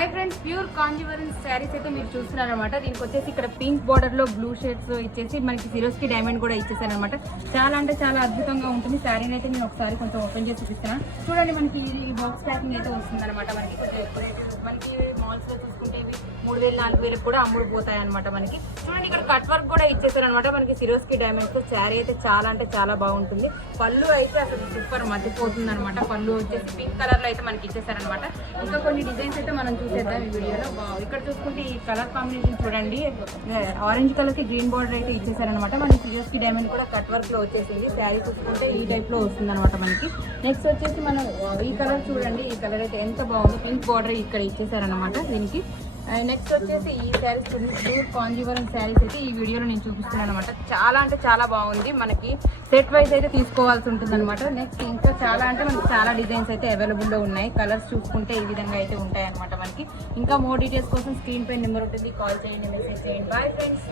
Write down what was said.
Hi friends, pure Kanjeevaram saris అయితే మీరు చూస్తున్నారు అనమాట. దీనికి వచ్చేసి ఇక్కడ పింక్ బార్డర్ లో బ్లూ షేడ్స్ ఇచ్చేసి మనకి సిరోస్కి డైమండ్ కూడా ఇచ్చేసారు అనమాట. చాలా అంటే చాలా అద్భుతంగా ఉంటుంది. శారీని అయితే నేను ఒకసారి కొంచెం ఓపెన్ చేసి చూపిస్తాను. చూడండి, మనకి ఈ బాక్స్ ప్యాకింగ్ అయితే వస్తుంది అనమాట. మనకి మాల్స్ లో చూసుకుంటే ఇవి 3000-4000 కూడా అమ్ముడుపోతాయి అనమాట. మనకి చూడండి, ఇక్కడ కట్ వర్క్ కూడా ఇచ్చేసారు అనమాట. మనకి సిరోస్కి డైమండ్స్ తో శారీ అయితే చాలా అంటే చాలా బాగుంటుంది. పళ్ళు అయితే అసలు సూపర్ మధ్యపోతుంది అనమాట. పళ్ళు వచ్చేసి పింక్ కలర్ లో అయితే మనకి ఇచ్చేసారనమాట. ఇంకా కొన్ని డిజైన్స్ అయితే మనం చూసేద్దాం ఈ వీడియోలో. ఇక్కడ చూసుకుంటే ఈ కలర్ కాంబినేషన్ చూడండి, ఆరెంజ్ కలర్ కి గ్రీన్ బార్డర్ అయితే ఇచ్చేసారనమాట. మనకి సిరోస్కి డైమండ్ కూడా కట్ వర్క్ లో వచ్చేసింది. శారీ చూసుకుంటే ఈ టైప్ లో వస్తుంది అనమాట. మనకి నెక్స్ట్ వచ్చేసి మనం ఈ కలర్ చూడండి, ఈ కలర్ అయితే ఎంత బాగుంది. పింక్ బార్డర్ ఇక్కడ ఇచ్చేసారనమాట దీనికి. నెక్స్ట్ వచ్చేసి ఈ శారీస్ ప్యూర్ కాంజీవరం శారీస్ అయితే ఈ వీడియోలో నేను చూపిస్తున్నాను అనమాట. చాలా అంటే చాలా బాగుంది. మనకి సెట్ వైజ్ అయితే తీసుకోవాల్సి ఉంటుంది అనమాట. నెక్స్ట్ ఇంకా చాలా అంటే మనకి చాలా డిజైన్స్ అయితే అవైలబుల్లో ఉన్నాయి. కలర్స్ చూసుకుంటే ఈ విధంగా అయితే ఉంటాయి అనమాట. మనకి ఇంకా మోర్ డీటెయిల్స్ కోసం స్క్రీన్ పై నెంబర్ ఉంటుంది, కాల్ చేయండి, మెసేజ్ చేయండి. Bye friends.